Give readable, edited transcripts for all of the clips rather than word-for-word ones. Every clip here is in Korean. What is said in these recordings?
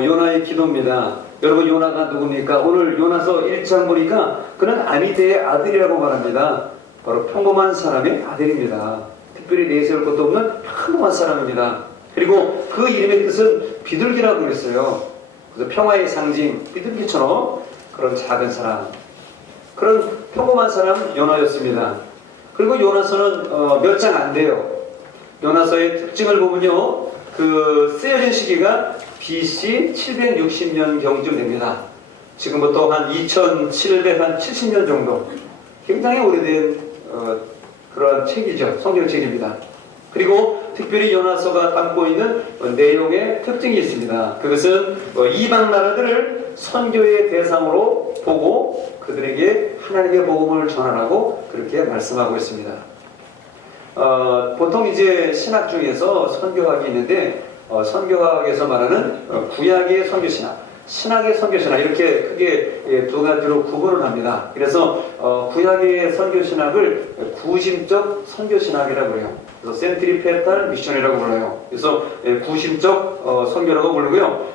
요나의 기도입니다. 여러분, 요나가 누굽니까? 오늘 요나서 1장 보니까 그는 아미대의 아들이라고 말합니다. 바로 평범한 사람의 아들입니다. 특별히 내세울 것도 없는 평범한 사람입니다. 그리고 그 이름의 뜻은 비둘기라고 그랬어요. 그래서 평화의 상징, 비둘기처럼 그런 작은 사람, 그런 평범한 사람 요나였습니다. 그리고 요나서는 몇 장 안 돼요. 요나서의 특징을 보면요, 그 쓰여진 시기가 BC 760년 경쯤 됩니다. 지금부터 한 2770년 정도, 굉장히 오래된 그러한 책이죠. 성경책입니다. 그리고 특별히 요나서가 담고 있는 내용의 특징이 있습니다. 그것은 이방 나라들을 선교의 대상으로 보고 그들에게 하나님의 복음을 전하라고 그렇게 말씀하고 있습니다. 보통 이제 신학 중에서 선교학이 있는데, 선교학에서 말하는 구약의 선교신학, 신학의 선교신학, 이렇게 크게 두 가지로 구분을 합니다. 그래서 구약의 선교신학을 구심적 선교신학이라고 해요. 그래서 센트리페탈 미션이라고 불러요. 그래서 구심적 선교라고 부르고요.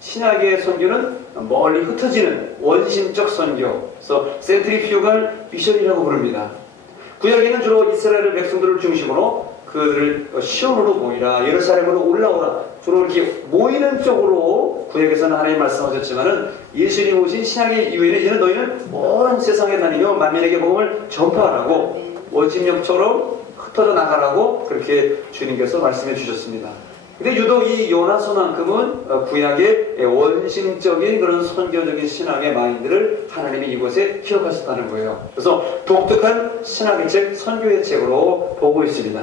신학의 선교는 멀리 흩어지는 원심적 선교, 그래서 센트리퓨갈 미션이라고 부릅니다. 구약에는 주로 이스라엘 백성들을 중심으로 그들을 시온으로 모이라, 예루살렘으로 올라오라, 주로 이렇게 모이는 쪽으로 구약에서는 하나님 말씀하셨지만은, 예수님 오신 신약의 이후에는 이제는 너희는 온 세상에 다니며 만민에게 복음을 전파하라고, 원심력처럼 흩어져 나가라고 그렇게 주님께서 말씀해 주셨습니다. 근데 유독 이 요나서만큼은 구약의 원심적인 그런 선교적인 신학의 마인드를 하나님이 이곳에 기억하셨다는 거예요. 그래서 독특한 신학의 책, 선교의 책으로 보고 있습니다.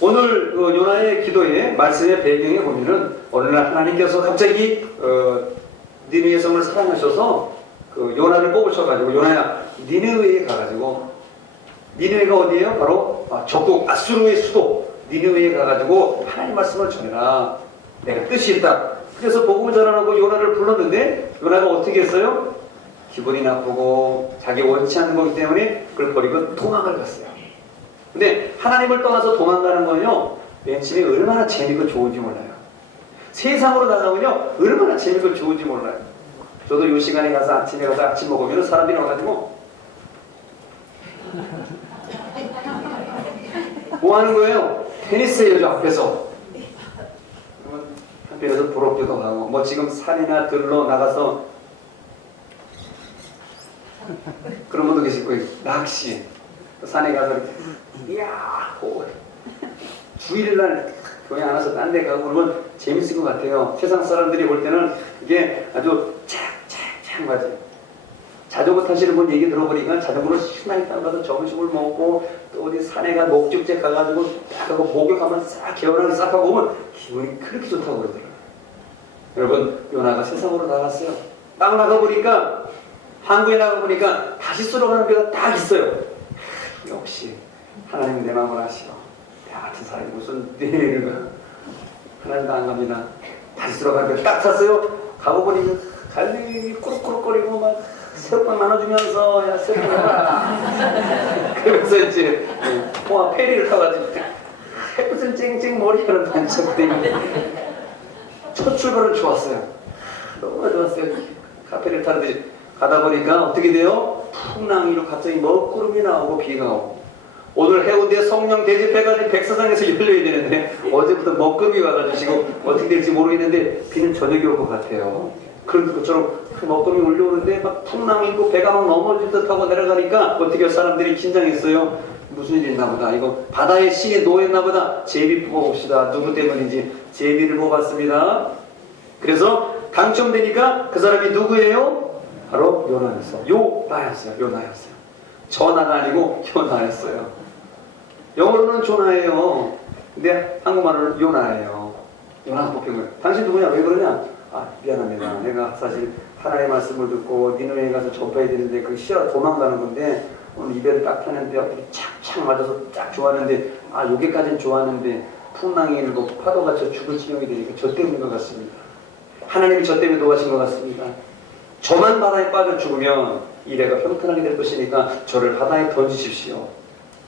오늘 요나의 기도의 말씀의 배경에 보면은, 어느 날 하나님께서 갑자기 니느웨 성을 사랑하셔서 요나를 뽑으셔가지고, 요나야 니느웨에 가가지고, 니느웨가 어디예요? 바로 적국 아수르의 수도 니느웨에 가가지고 하나님 말씀을 전해라. 내가 뜻이 있다. 그래서 복음을 전하라고 요나를 불렀는데, 요나가 어떻게 했어요? 기분이 나쁘고 자기 원치 않는 거기 때문에 그걸 버리고 도망을 갔어요. 근데 하나님을 떠나서 도망가는 건요, 맨 처음에 얼마나 재밌고 좋은지 몰라요. 세상으로 나가면요, 얼마나 재밌고 좋은지 몰라요. 저도 이 시간에 가서 아침에 가서 아침 먹으면 사람들이 와가지고 뭐 하는 거예요? 테니스 해요, 저 앞에서. 한편에서 부럽기도 하고, 뭐 지금 산이나 들로 나가서 그런 분도 계실 거예요. 낚시. 산에 가서 이야, 주일날 교회 안 와서 딴 데 가고 그러면 재밌을 것 같아요. 세상 사람들이 볼 때는 이게 아주 착착착 맞아요. 자전거 타시는 분 얘기 들어보니까 자전거로 신나게 따라가서 점심을 먹고 또 어디 산에 가 목축제 가가지고 딱 하고 목욕하면 싹 개운하게 싹 하고 오면 기분이 그렇게 좋다고 그러더라고요. 여러분, 요나가 세상으로 나갔어요. 딱 나가보니까, 한국에 나가보니까 다시 쏘러가는 데가 딱 있어요. 역시 하나님 내 마음을 아시오. 나 같은 사람이 무슨 내일을 가. 하나님도 안 갑니다. 다시 쏘러가는 데 딱 탔어요. 가보보니 갈매기 꾸룩꾸룩거리고 막 새우깡 나눠주면서, 야 새우깡 그러면서 이제 포화 페리를 타가지고 무슨 쨍쨍 머리카락 반짝대고, 첫 출발은 좋았어요. 너무 좋았어요. 카페를 타는데 가다 보니까 어떻게 돼요? 풍랑이로 갑자기 먹구름이 나오고 비가 오고, 오늘 해운대 성령 대집회가 백사장에서 열려야 되는데 어제부터 먹금이 와가지고 지금 어떻게 될지 모르겠는데 비는 저녁에 올 것 같아요. 그런 것처럼 먹금이 올려오는데 막 풍랑이 있고 배가 막 넘어질 듯하고 내려가니까 어떻게 사람들이 긴장했어요. 무슨 일이 있나 보다. 이거 바다의 신이 놓였나 보다. 제비 뽑아봅시다. 누구 때문인지 제비를 뽑았습니다. 그래서 당첨되니까 그 사람이 누구예요? 바로 요나였어요. 요나였어요. 전하가 아니고 요나였어요. 영어로는 조나예요. 근데 한국말로는 요나예요. 요나가 뽑힌 거예요. 당신 누구냐? 왜 그러냐? 아, 미안합니다. 내가 사실 하나님의 말씀을 듣고 니느웨에 가서 전파해야 되는데 그 시야로 도망가는 건데, 오늘 이별을 딱 타는데 앞에 착착 맞아서 딱 좋았는데, 아, 여기까지는 좋았는데 풍랑이 일고 파도가 저 죽을 지경이 되니까 저 때문인 것 같습니다. 하나님이 저 때문에 도와신 것 같습니다. 저만 바다에 빠져 죽으면 이래가 평탄하게 될 것이니까 저를 바다에 던지십시오.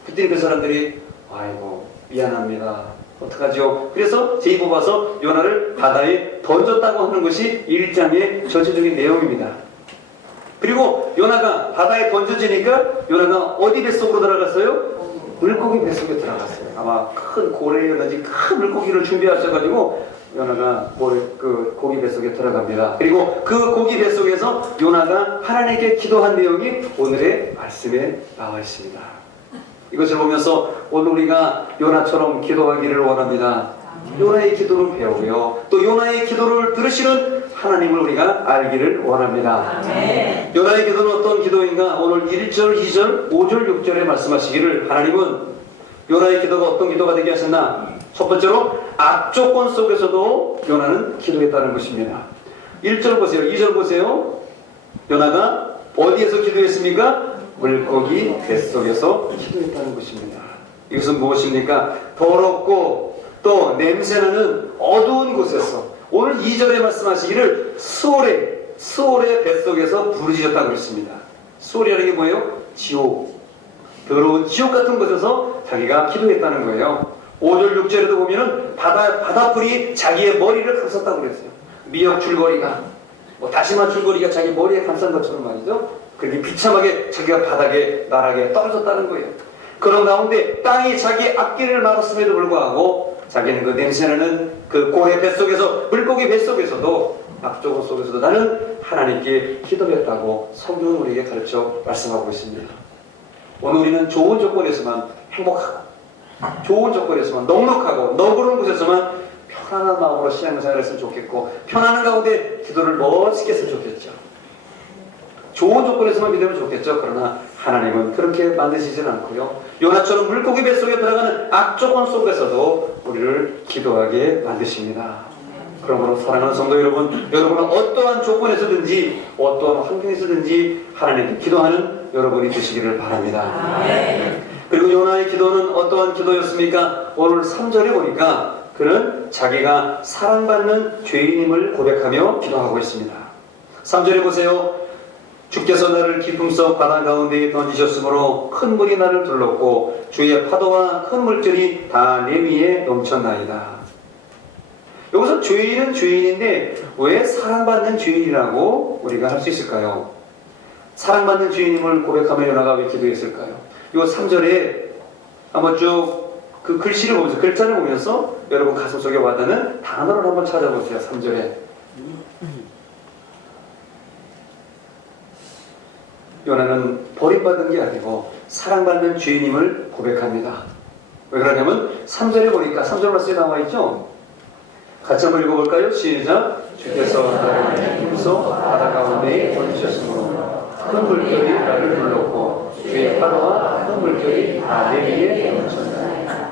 그때 그 사람들이 아이고 미안합니다. 어떡하죠? 그래서 제이 뽑아서 요나를 바다에 던졌다고 하는 것이 1장의 전체적인 내용입니다. 그리고 요나가 바다에 던져지니까 요나가 어디 뱃속으로 들어갔어요? 물고기 뱃속에 들어갔어요. 아마 큰 고래였는지 큰 물고기를 준비하셔가지고 요나가 그 고기 뱃속에 들어갑니다. 그리고 그 고기 뱃속에서 요나가 하나님께 기도한 내용이 오늘의 말씀에 나와 있습니다. 이것을 보면서 오늘 우리가 요나처럼 기도하기를 원합니다. 요나의 기도를 배우고요. 또 요나의 기도를 들으시는 하나님을 우리가 알기를 원합니다. 아멘. 요나의 기도는 어떤 기도인가? 오늘 1절, 2절, 5절, 6절에 말씀하시기를 하나님은 요나의 기도가 어떤 기도가 되게 하셨나? 첫 번째로 악조건 속에서도 요나는 기도했다는 것입니다. 1절 보세요. 2절 보세요. 요나가 어디에서 기도했습니까? 물고기 뱃속에서 기도했다는 것입니다. 이것은 무엇입니까? 더럽고 또 냄새나는 어두운 곳에서 오늘 2절에 말씀하시기를 스올의 뱃속에서 부르짖었다고 그랬습니다. 스올이라는 게 뭐예요? 지옥. 더러운 지옥 같은 곳에서 자기가 기도했다는 거예요. 5절 6절에도 보면은 바다풀이 자기의 머리를 감쌌다고 그랬어요. 미역 줄거리가 다시마 줄거리가 자기 머리에 감싼 것처럼 말이죠. 그렇게 비참하게 자기가 바닥에 나락에 떨어졌다는 거예요. 그런 가운데 땅이 자기 앞길을 막았음에도 불구하고 자기는 그 냄새나는 그 고래 뱃속에서 물고기 뱃속에서도 악조건 속에서도 나는 하나님께 기도했다고 성경은 우리에게 가르쳐 말씀하고 있습니다. 오늘 우리는 좋은 조건에서만 행복하고 좋은 조건에서만 넉넉하고 너그러운 곳에서만 편안한 마음으로 신앙생활을 했으면 좋겠고 편안한 가운데 기도를 멋있게 했으면 좋겠죠. 좋은 조건에서만 믿으면 좋겠죠. 그러나 하나님은 그렇게 만드시지는 않고요. 요나처럼 물고기 뱃속에 들어가는 악조건 속에서도 우리를 기도하게 만드십니다. 그러므로 사랑하는 성도 여러분, 여러분은 어떠한 조건에서든지 어떠한 환경에서든지 하나님께 기도하는 여러분이 되시기를 바랍니다. 그리고 요나의 기도는 어떠한 기도였습니까? 오늘 3절에 보니까 그는 자기가 사랑받는 죄인임을 고백하며 기도하고 있습니다. 3절에 보세요. 주께서 나를 깊음 속 바다 가운데에 던지셨으므로 큰 물이 나를 둘렀고 주의 파도와 큰 물결이 다 내 위에 넘쳤나이다. 여기서 죄인은 죄인인데 왜 사랑받는 죄인이라고 우리가 할 수 있을까요? 사랑받는 죄인임을 고백하며 요나가 왜 기도했을까요? 이 3절에 한번 쭉 그 글씨를 보면서 글자를 보면서 여러분 가슴속에 와닿는 단어를 한번 찾아보세요. 3절에 요나는 버림받은 게 아니고 사랑받는 죄인임을 고백합니다. 왜 그러냐면 3절에 보니까 3절 말씀에 나와 있죠. 같이 한번 읽어볼까요? 시작. 주께서 나를 힘써 바다 가운데에 던지셨으므로 큰 물결이 나를 불렀고 주의 파도와 큰 물결이 다 내 위에 넘쳤나이다.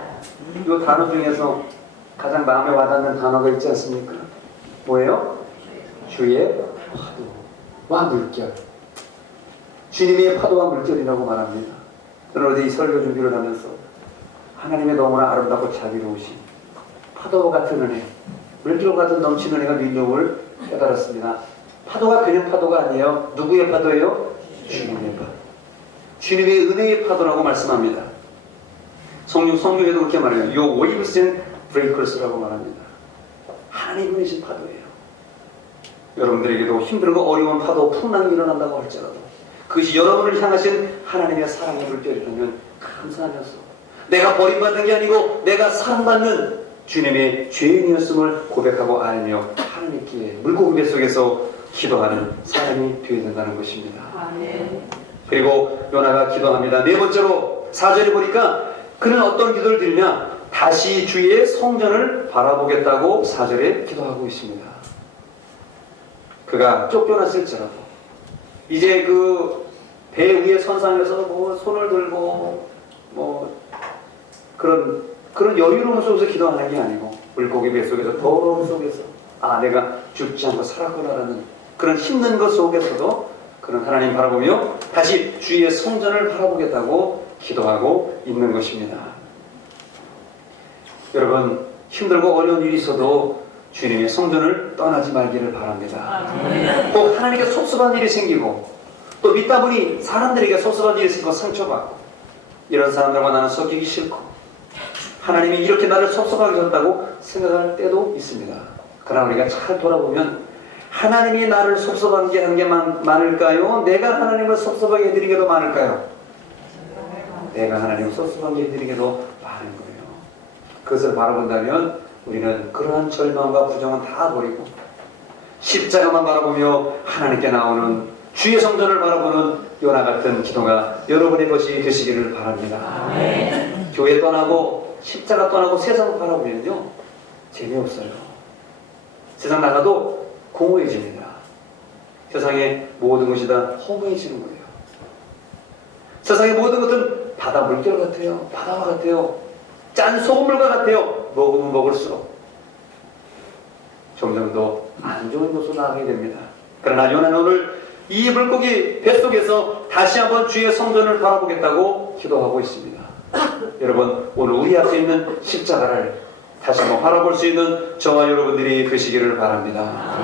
이 단어 중에서 가장 마음에 와닿는 단어가 있지 않습니까? 뭐예요? 주의 파도와 물결. 주님의 파도와 물결이라고 말합니다. 저는 어제 이 설교 준비를 하면서 하나님의 너무나 아름답고 자비로우신 파도 같은 은혜, 물결 같은 넘치는 은혜가 민족을 깨달았습니다. 파도가 그냥 파도가 아니에요. 누구의 파도예요? 주님의 파도. 주님의 은혜의 파도라고 말씀합니다. 성경에도 그렇게 말해요. Your waves and breakers라고 말합니다. 하나님 보내신 파도예요. 여러분들에게도 힘들고 어려운 파도, 풍랑이 일어난다고 할지라도 그것이 여러분을 향하신 하나님의 사랑의 물결이라면 감사하면서 내가 버림받는 게 아니고 내가 사랑받는 주님의 죄인이었음을 고백하고 알며 하나님께 물고기 뱃속에서 기도하는 사람이 되어야 된다는 것입니다. 그리고 요나가 기도합니다. 네 번째로 4절에 보니까 그는 어떤 기도를 드리냐? 다시 주의 성전을 바라보겠다고 4절에 기도하고 있습니다. 그가 쫓겨났을지라도 이제 그 배 위에 선상에서 뭐 손을 들고 뭐 그런 여유로움 속에서 기도하는 게 아니고 물고기 뱃속에서 더러움 속에서 내가 죽지 않고 살았구나라는 그런 힘든 것 속에서도 그는 하나님 바라보며 다시 주의 성전을 바라보겠다고 기도하고 있는 것입니다. 여러분 힘들고 어려운 일이 있어도 주님의 성전을 떠나지 말기를 바랍니다. 꼭 하나님께 섭섭한 일이 생기고 또 믿다 보니 사람들에게 섭섭한 일이 생기고 상처받고 이런 사람들과 나는 섞이기 싫고 하나님이 이렇게 나를 섭섭하게 하셨다고 생각할 때도 있습니다. 그러나 우리가 잘 돌아보면 하나님이 나를 섭섭하게 한 게 많을까요? 내가 하나님을 섭섭하게 해드린 게 더 많을까요? 내가 하나님을 섭섭하게 해드린 게 더 많은 거예요. 그것을 바라본다면 우리는 그러한 절망과 부정은 다 버리고 십자가만 바라보며 하나님께 나오는 주의 성전을 바라보는 요나 같은 기도가 여러분의 것이 되시기를 바랍니다. 아멘. 교회 떠나고 십자가 떠나고 세상을 바라보면요 재미없어요. 세상 나가도 공허해집니다. 세상의 모든 것이 다 허무해지는 거예요. 세상의 모든 것은 바다 물결 같아요. 바다와 같아요. 짠 소금물과 같아요. 먹으면 먹을수록 점점 더 안 좋은 곳으로 나가게 됩니다. 그러나 요나는 오늘 이 물고기 뱃속에서 다시 한번 주의 성전을 바라보겠다고 기도하고 있습니다. 여러분, 오늘 우리 앞에 있는 십자가를 다시 한번 바라볼 수 있는 저와 여러분들이 되시기를 바랍니다.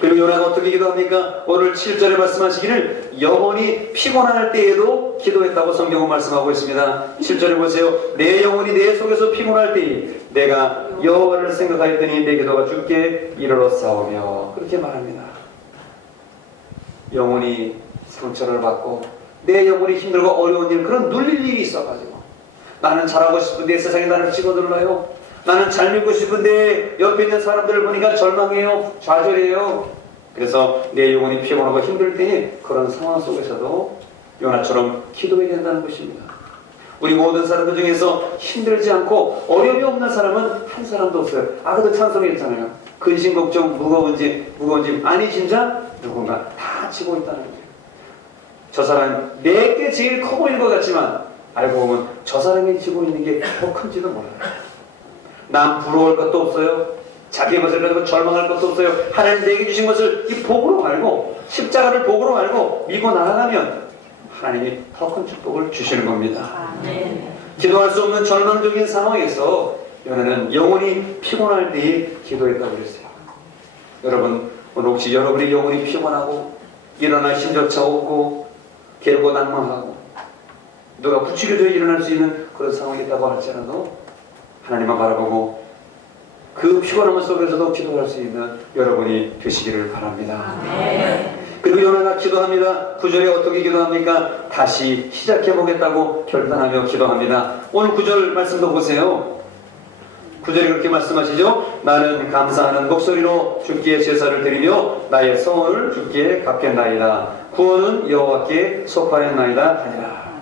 그리고 요나가 어떻게 기도합니까? 오늘 7절에 말씀하시기를 영혼이 피곤할 때에도 기도했다고 성경은 말씀하고 있습니다. 7절에 보세요. 내 영혼이 내 속에서 피곤할 때에 내가 여호와를 생각하였더니 내 기도가 주께 이르렀사오며 그렇게 말합니다. 영혼이 상처를 받고 내 영혼이 힘들고 어려운 일, 그런 눌릴 일이 있어가지고 나는 잘하고 싶은데 세상에 나를 집어들어요. 나는 잘 믿고 싶은데 옆에 있는 사람들을 보니까 절망해요. 좌절해요. 그래서 내 영혼이 피곤하고 힘들 때에 그런 상황 속에서도 요나처럼 기도해야 된다는 것입니다. 우리 모든 사람들 중에서 힘들지 않고 어려움이 없는 사람은 한 사람도 없어요. 아까도 찬송했잖아요. 근심 걱정 무거운 짐 아니신 자 누군가 다 지고 있다는 거예요. 저 사람 내게 제일 커 보일 것 같지만 알고 보면 저 사람이 지고 있는 게 더 큰지도 몰라요. 남 부러울 것도 없어요. 자기의 것을 가지고 절망할 것도 없어요. 하나님 내게 주신 것을 이 복으로 말고 십자가를 복으로 말고 믿고 나아가면 하나님이 더 큰 축복을 주시는 겁니다. 기도할 수 없는 절망적인 상황에서 요나는 영혼이 피곤할 때에 기도했다고 그랬어요. 여러분, 오늘 혹시 여러분의 영혼이 피곤하고 일어날 힘조차 없고 괴롭고 낭망하고 누가 부추겨져 일어날 수 있는 그런 상황이 있다고 할지라도 하나님만 바라보고 그 피곤함 속에서도 기도할 수 있는 여러분이 되시기를 바랍니다. 그리고 요나가 기도합니다. 9절에 어떻게 기도합니까? 다시 시작해보겠다고 결단하며 기도합니다. 오늘 9절 말씀도 보세요. 9절에 그렇게 말씀하시죠. 나는 감사하는 목소리로 주께 제사를 드리며 나의 성을 주께 갚겠나이다. 구원은 여호와께 속하였나이다 하니라.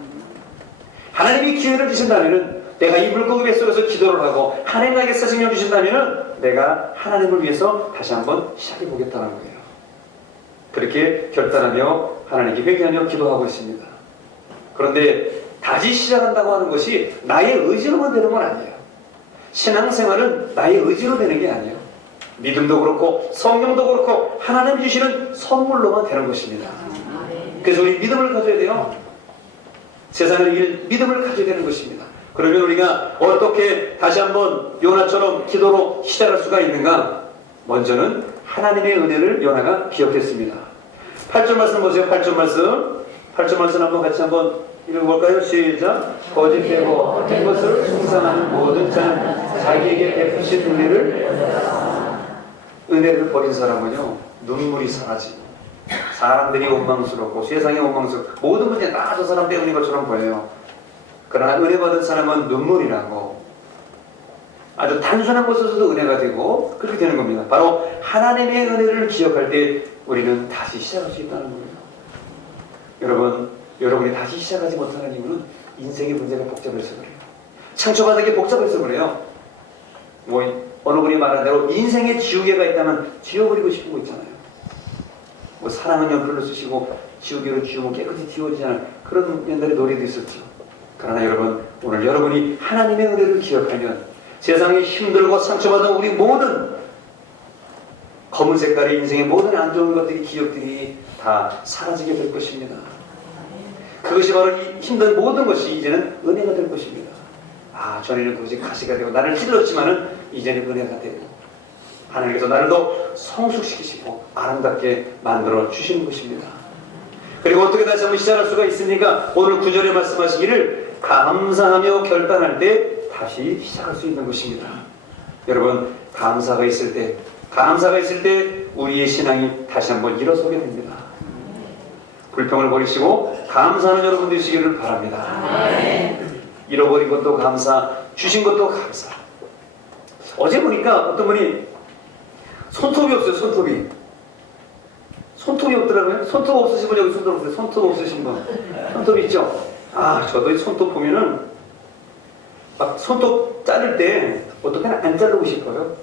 하나님이 기회를 주신다면 내가 이 물고기 뱃속에서 기도를 하고 하나님에게 사생명 주신다면 내가 하나님을 위해서 다시 한번 시작해보겠다는 거예요. 그렇게 결단하며 하나님께 회개하며 기도하고 있습니다. 그런데 다시 시작한다고 하는 것이 나의 의지로만 되는 건 아니에요. 신앙생활은 나의 의지로 되는 게 아니에요. 믿음도 그렇고 성령도 그렇고 하나님 주시는 선물로만 되는 것입니다. 그래서 우리 믿음을 가져야 돼요. 세상을 이길 믿음을 가져야 되는 것입니다. 그러면 우리가 어떻게 다시 한번 요나처럼 기도로 시작할 수가 있는가? 먼저는 하나님의 은혜를 요나가 기억했습니다. 8절 말씀 보세요. 8절 말씀 한번 같이 한번 읽어볼까요? 시작. 거짓되고 헛된 것을 숭상하는 모든 자는 자기에게 베푸신 은혜를 버린 사람은요 눈물이 사라지고 사람들이 원망스럽고 세상이 원망스럽고 모든 것이 다 저 사람 때문인 것처럼 보여요. 그러나 은혜 받은 사람은 눈물이라고 아주 단순한 것에서도 은혜가 되고 그렇게 되는 겁니다. 바로 하나님의 은혜를 기억할 때 우리는 다시 시작할 수 있다는 거예요. 여러분이 다시 시작하지 못하는 이유는 인생의 문제가 복잡해서 그래요. 상처받은 게 복잡해서 그래요. 어느 분이 말한 대로 인생에 지우개가 있다면 지워버리고 싶은 거 있잖아요. 사랑은 연필로 쓰시고 지우개로 지우면 깨끗이 지워지지 않아요. 그런 옛날에 노래도 있었죠. 그러나 여러분, 오늘 여러분이 하나님의 은혜를 기억하면 세상에 힘들고 상처받은 우리 모든 검은 색깔의 인생의 모든 안 좋은 것들이 기억들이 다 사라지게 될 것입니다. 그것이 바로 이 힘든 모든 것이 이제는 은혜가 될 것입니다. 전에는 그것이 가시가 되고 나를 찔렀지만은 이제는 은혜가 되고 하나님께서 나를 더 성숙시키시고 아름답게 만들어 주시는 것입니다. 그리고 어떻게 다시 한번 시작할 수가 있습니까? 오늘 9절에 말씀하시기를 감사하며 결단할 때 다시 시작할 수 있는 것입니다. 여러분, 감사가 있을 때 우리의 신앙이 다시 한번 일어서게 됩니다. 불평을 버리시고 감사하는 여러분 되시기를 바랍니다. 잃어버린 것도 감사, 주신 것도 감사. 어제 보니까 어떤 분이 손톱이 없어요. 손톱이 없더라고요. 손톱 없으신 분 여기 손톱 없어요. 손톱 없으신 분. 손톱 있죠? 저도 이 손톱 보면은 막 손톱 자를 때 어떻게 안 자르고 싶어요.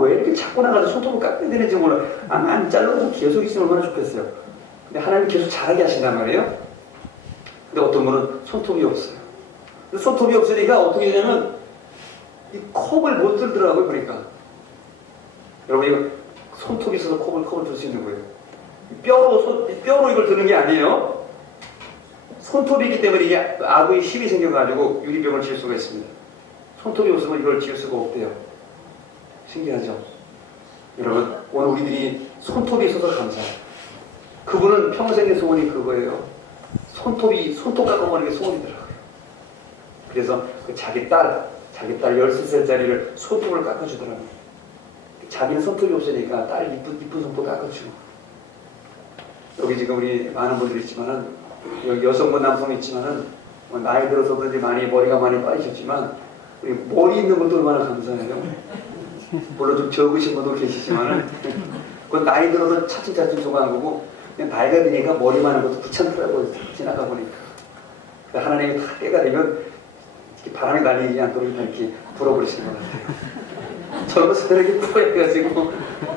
왜 이렇게 자꾸 나가서 손톱을 깎아야 되는지 몰라. 안 자르고 계속 있으면 얼마나 좋겠어요. 근데 하나님 계속 자라게 하신단 말이에요. 근데 어떤 분은 손톱이 없어요. 근데 손톱이 없으니까 어떻게 되냐면 이 컵을 못 들더라고요. 그러니까 여러분, 이거 손톱이 있어서 컵을 들 수 있는 거예요. 뼈로 이걸 드는 게 아니에요. 손톱이 있기 때문에 이게 아구에 힘이 생겨가지고 유리병을 칠 수가 있습니다. 손톱이 없으면 이걸 칠 수가 없대요. 신기하죠? 여러분, 오늘 우리들이 손톱이 있어서 감사해요. 그분은 평생의 소원이 그거예요. 손톱 깎아버리는 게 소원이더라고요. 그래서 자기 딸 13살짜리를 손톱을 깎아주더라고요. 자기는 손톱이 없으니까 딸 이쁜 손톱 깎아주고. 여기 지금 우리 많은 분들이 있지만은, 여기 여성분 남성 있지만은, 나이 들어서도 이제 머리가 많이 빠지셨지만, 우리 머리 있는 것도 얼마나 감사해요. 물론 좀 적으신 분도 계시지만은, 그건 나이 들어서 차츰차츰 좋아한 거고, 그냥 나이가 드니까 머리 많은 것도 귀찮더라고요. 지나가 보니까. 하나님이 다 때가 되면, 바람이 날리지 않도록 이렇게 불어버리시는 것 같아요. 저도 저렇게 부어해가지고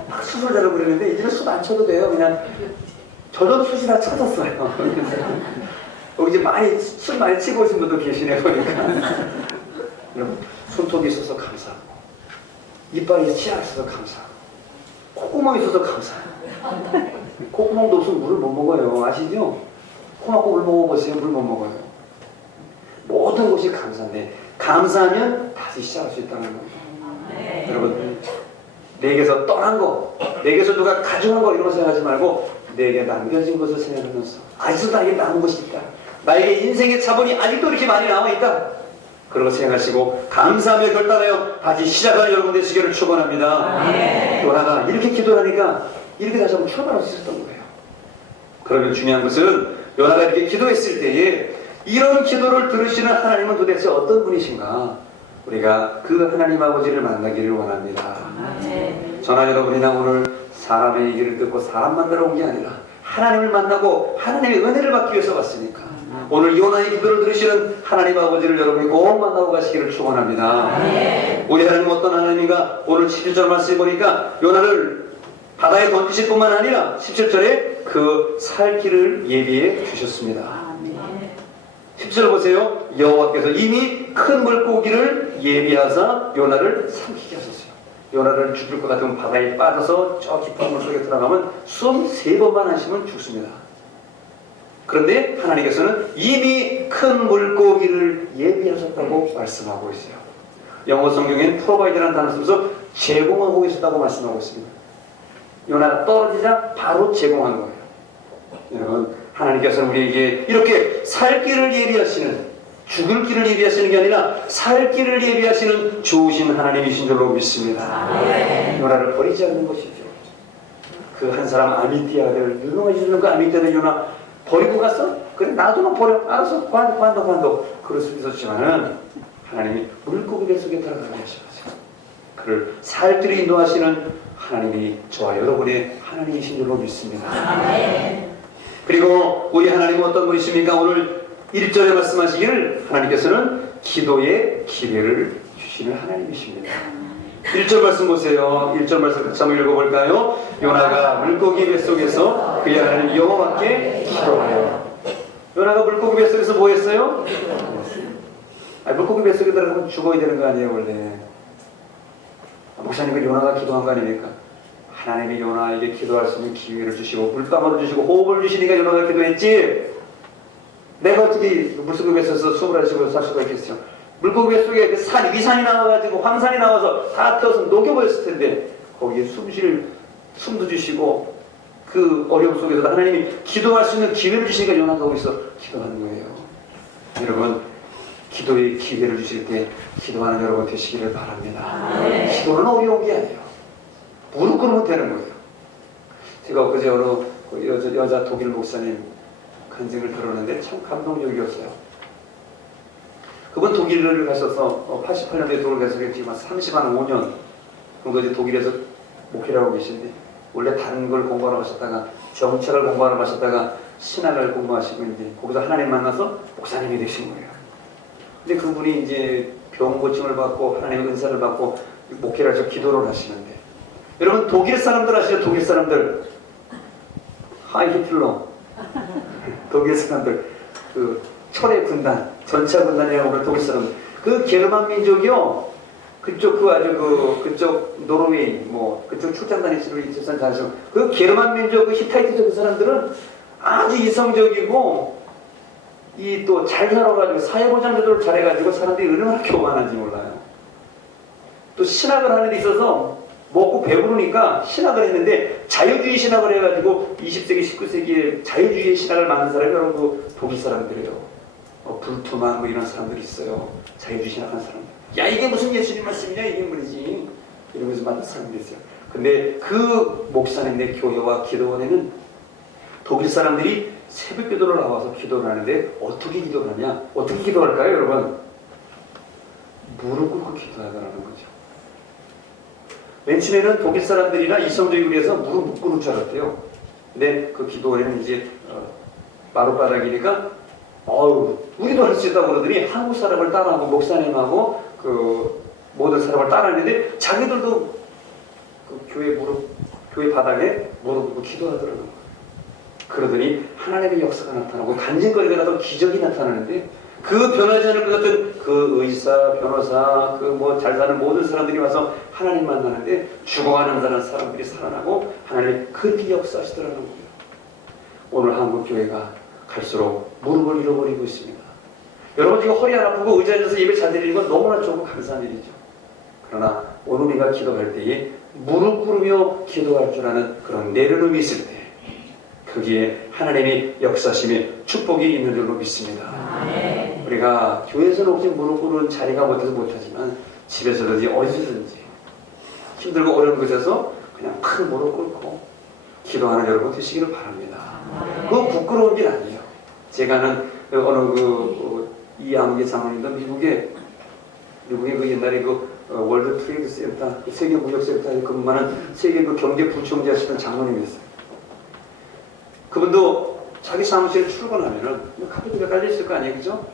막 숯을 자르고 그러는데 이제는 숯 안 쳐도 돼요. 그냥 저도 숯이 다 쳐졌어요. 여기 이제 숯 많이 치고 오신 분도 계시네 보니까. 여러분, 손톱이 있어서 감사하고, 이빨이 치아 있어서 감사하고, 콧구멍이 있어서 감사해요. 콧구멍도 없으면 물을 못 먹어요. 아시죠? 코 막고 물 먹어보세요. 물 못 먹어요. 모든 것이 감사인데, 감사하면 다시 시작할 수 있다는 거예요. 여러분, 내게서 떠난 거, 내게서 누가 가져간 거 이런 거 생각하지 말고 내게 남겨진 것을 생각하면서 아직도 나에게 남은 것이 있다. 나에게 인생의 자본이 아직도 이렇게 많이 남아있다. 그런 거 생각하시고 감사하며 결단하여 다시 시작하는 여러분 되시기를 축원합니다. 요나가 이렇게 기도하니까 이렇게 다시 한번 출발할 수 있었던 거예요. 그러면 중요한 것은 요나가 이렇게 기도했을 때에 이런 기도를 들으시는 하나님은 도대체 어떤 분이신가? 우리가 그 하나님 아버지를 만나기를 원합니다. 저나 여러분이나 오늘 사람의 얘기를 듣고 사람 만나러 온 게 아니라 하나님을 만나고 하나님의 은혜를 받기 위해서 왔으니까 오늘 요나의 기도를 들으시는 하나님 아버지를 여러분이 꼭 만나고 가시기를 축원합니다. 우리 하나님 어떤 하나님인가? 오늘 17절 말씀해 보니까 요나를 바다에 던지실 뿐만 아니라 17절에 그 살 길을 예비해 주셨습니다. 10절 보세요. 여호와께서 이미 큰 물고기를 예비하사 요나를 삼키게 하셨어요. 요나를 죽일 것 같으면 바다에 빠져서 저 깊은 물속에 들어가면 숨 3번만 하시면 죽습니다. 그런데 하나님께서는 이미 큰 물고기를 예비하셨다고 말씀하고 있어요. 영어 성경엔 프로바이드라는 단어 쓰면서 제공하고 계셨다고 말씀하고 있습니다. 요나가 떨어지자 바로 제공한 거예요. 여러분, 하나님께서는 우리에게 이렇게 살 길을 예비하시는, 죽을 길을 예비하시는 게 아니라 살 길을 예비하시는 좋으신 하나님이신 줄로 믿습니다. 요나를 버리지 않는 것이죠. 그 한 사람 아미띠 아들, 유명해지는 그 아미띠 아들 요나 버리고 갔어? 그래, 놔두면 버려. 알았어, 관둬. 그럴 수 있었지만은 하나님이 물고기 뱃속에 들어가게 하셔서 그를 살 길을 인도하시는 하나님이 저와 여러분의 하나님이신 줄로 믿습니다. 그리고 우리 하나님은 어떤 분이십니까? 오늘 1절에 말씀하시기를 하나님께서는 기도의 기회를 주시는 하나님이십니다. 1절 말씀 보세요. 1절 말씀 같이 한번 읽어볼까요? 요나가 물고기 뱃속에서 그의 하나님 여호와께 기도하여. 요나가 물고기 뱃속에서 뭐 했어요? 물고기 뱃속에 들어가면 죽어야 되는 거 아니에요 원래. 목사님은 요나가 기도한 거 아닙니까? 하나님이 요나에게 기도할 수 있는 기회를 주시고 물방울을 주시고 호흡을 주시니까 요나가 기도했지. 내가 어떻게 물속에 뱃속에서 숨을 안 쉬고 살 수가 있겠어요? 물고기 뱃속에 그 위산이 나와가지고 황산이 나와서 다 태워서 녹여버렸을 텐데 거기에 숨도 주시고 그 어려움 속에서 하나님이 기도할 수 있는 기회를 주시니까 요나가 거기서 기도하는 거예요. 여러분, 기도의 기회를 주실 때 기도하는 여러분 되시기를 바랍니다. 기도는 어려운 게 아니에요. 무릎 꿇으면 되는 거예요. 제가 엊그제 어느 여자 독일 목사님 간증을 들었는데 참 감동적이었어요. 그분 독일을 가셔서 88년도에 독일 가서 지금 한 35년 정도 이제 독일에서 목회를 하고 계신데, 원래 다른 걸 공부하러 가셨다가 정책을 공부하러 가셨다가 신학을 공부하시고 이제 거기서 하나님 만나서 목사님이 되신 거예요. 근데 그분이 이제 병 고침을 받고 하나님의 은사를 받고 목회를 하셔서 기도를 하시는데, 여러분 독일 사람들 아시죠? 독일 사람들 하이 히틀러 독일 사람들 그 철의 군단, 전차 군단이라고 하는 독일 사람들, 그 게르만 민족이요, 그쪽 그쪽 노르웨이 뭐 그쪽 출장 다니시는 이집산 자식, 그 게르만 민족 그 히타이트족 그 사람들은 아주 이성적이고 이 또 잘 살아가지고 사회보장 제도를 잘해가지고 사람들이 얼마나 교만한지 몰라요. 또 신학을 하는 데 있어서 먹고 배부르니까 신학을 했는데 자유주의 신학을 해가지고 20세기 19세기에 자유주의 신학을 만든 사람이 여러분 그 독일 사람들이에요. 불투만 뭐 이런 사람들이 있어요. 자유주의 신학하는 사람들. 야 이게 무슨 예수님 말씀이냐 이게 뭐지 이러면서 만든 사람들이 있어요. 근데 그 목사님의 교회와 기도원에는 독일 사람들이 새벽 기도를 나와서 기도를 하는데 어떻게 기도를 하냐? 어떻게 기도할까요 여러분? 무릎 꿇고 기도하더라는 거죠. 맨 처음에는 독일 사람들이나 이성적이고 그래서 무릎 못 꿇을 줄 알았대요. 근데 그 기도원에는 이제 마룻바닥이니까 우리도 할 수 있다고 그러더니 한국 사람을 따라하고 목사님하고 그 모든 사람을 따라하는데 자기들도 그 교회 바닥에 무릎 꿇고 기도하더라는 거예요. 그러더니 하나님의 역사가 나타나고 간증거리가 나도 기적이 나타나는데, 그 변하지 않을 것 같은 그 의사, 변호사, 그 뭐 잘 사는 모든 사람들이 와서 하나님 만나는데 죽어가는 사람들이 살아나고 하나님이 그렇게 역사하시더라는 거예요. 오늘 한국 교회가 갈수록 무릎을 잃어버리고 있습니다. 여러분 지금 허리 안 아프고 의자에 앉아서 예배 잘 드리는 건 너무나 좋고 감사한 일이죠. 그러나 오늘 우리가 기도할 때에 무릎 꿇으며 기도할 줄 아는 그런 내려놓음이 있을 때 거기에 하나님의 역사심의 축복이 있는 줄로 믿습니다. 우리가 교회에서는 혹시 무릎 꿇은 자리가 못해서 못하지만 집에서든지 어디서든지 힘들고 어려운 곳에서 그냥 큰 무릎 꿇고 기도하는 여러분 되시기를 바랍니다. 그거 부끄러운 일 아니에요. 제가 아는 어느 이암기 장로님도 미국에 그 옛날에 월드 트레이드 센터, 세계 무역 센터에 근무하는 세계 경제 부총재 하시던 장로님이었어요. 그분도 자기 사무실에 출근하면은 카페트가 깔려있을 거 아니에요, 그죠?